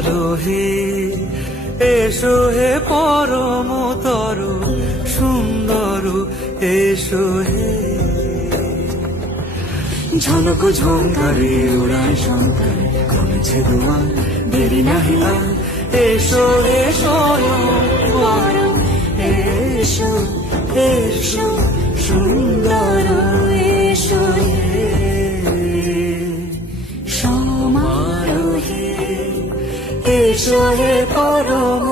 সমারোহে এসো হে পরমতর সুন্দর এসো হে। ঝলক ঝঙ্কারে উড়ায় শঙ্কর কমেছে দুয়ার দেরি নাহি আর এসো এসো এসো এসো সুন্দর এসো হে। সমারোহে এসো হে পরম